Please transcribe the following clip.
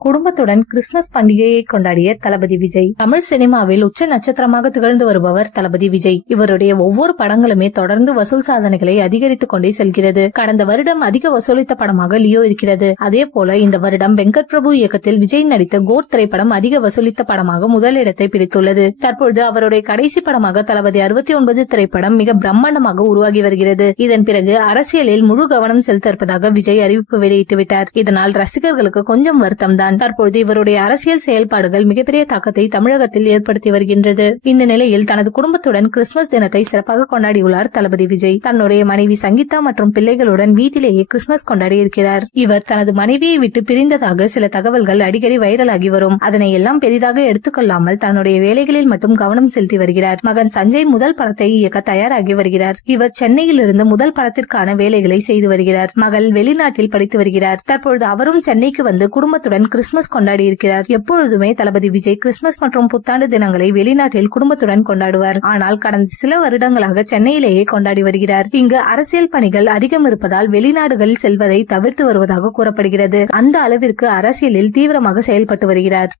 குடும்பத்துடன் கிறிஸ்துமஸ் பண்டிகையை கொண்டாடிய தளபதி விஜய். தமிழ் சினிமாவில் உச்ச நட்சத்திரமாக திகழ்ந்து வருபவர் தளபதி விஜய். இவருடைய ஒவ்வொரு படங்களுமே தொடர்ந்து வசூல் சாதனைகளை அதிகரித்துக் கொண்டே செல்கிறது. கடந்த வருடம் அதிக வசூலித்த படமாக லியோ இருக்கிறது. அதே போல இந்த வருடம் வெங்கட் பிரபு இயக்கத்தில் விஜய் நடித்த கோட் திரைப்படம் அதிக வசூலித்த படமாக முதலிடத்தை பிடித்துள்ளது. தற்பொழுது அவருடைய கடைசி படமாக தளபதி 69 திரைப்படம் மிக பிரம்மாண்டமாக உருவாகி வருகிறது. இதன் பிறகு அரசியலில் முழு கவனம் செலுத்த இருப்பதாக விஜய் அறிவிப்பு வெளியிட்டுவிட்டார். இதனால் ரசிகர்களுக்கு கொஞ்சம் வருத்தம் தான். தற்பொழுது இவருடைய அரசியல் செயல்பாடுகள் மிகப்பெரிய தாக்கத்தை தமிழகத்தில் ஏற்படுத்தி வருகின்றது. இந்த நிலையில் தனது குடும்பத்துடன் கிறிஸ்துமஸ் தினத்தை சிறப்பாக கொண்டாடியுள்ளார் தளபதி விஜய். தன்னுடைய மனைவி சங்கீதா மற்றும் பிள்ளைகளுடன் வீட்டிலேயே கிறிஸ்துமஸ் கொண்டாடி இருக்கிறார். இவர் தனது மனைவியை விட்டு பிரிந்ததாக சில தகவல்கள் அடிக்கடி வைரலாகி வரும். அதனை எல்லாம் பெரிதாக எடுத்துக்கொள்ளாமல் தன்னுடைய வேலைகளில் மட்டும் கவனம் செலுத்தி வருகிறார். மகன் சஞ்சய் முதல் படத்தை இயக்க தயாராகி வருகிறார். இவர் சென்னையில் இருந்து முதல் படத்திற்கான வேலைகளை செய்து வருகிறார். மகள் வெளிநாட்டில் படித்து வருகிறார். தற்பொழுது அவரும் சென்னைக்கு வந்து குடும்பத்துடன் கிறிஸ்துமஸ் கொண்டாடி இருக்கிறார். எப்பொழுதுமே தளபதி விஜய் கிறிஸ்துமஸ் மற்றும் புத்தாண்டு தினங்களை வெளிநாட்டில் குடும்பத்துடன் கொண்டாடுவார். ஆனால் கடந்த சில வருடங்களாக சென்னையிலேயே கொண்டாடி வருகிறார். இங்கு அரசியல் பணிகள் அதிகம் இருப்பதால் வெளிநாடுகளில் செல்வதை தவிர்த்து வருவதாக கூறப்படுகிறது. அந்த அளவிற்கு அரசியலில் தீவிரமாக செயல்பட்டு வருகிறார்.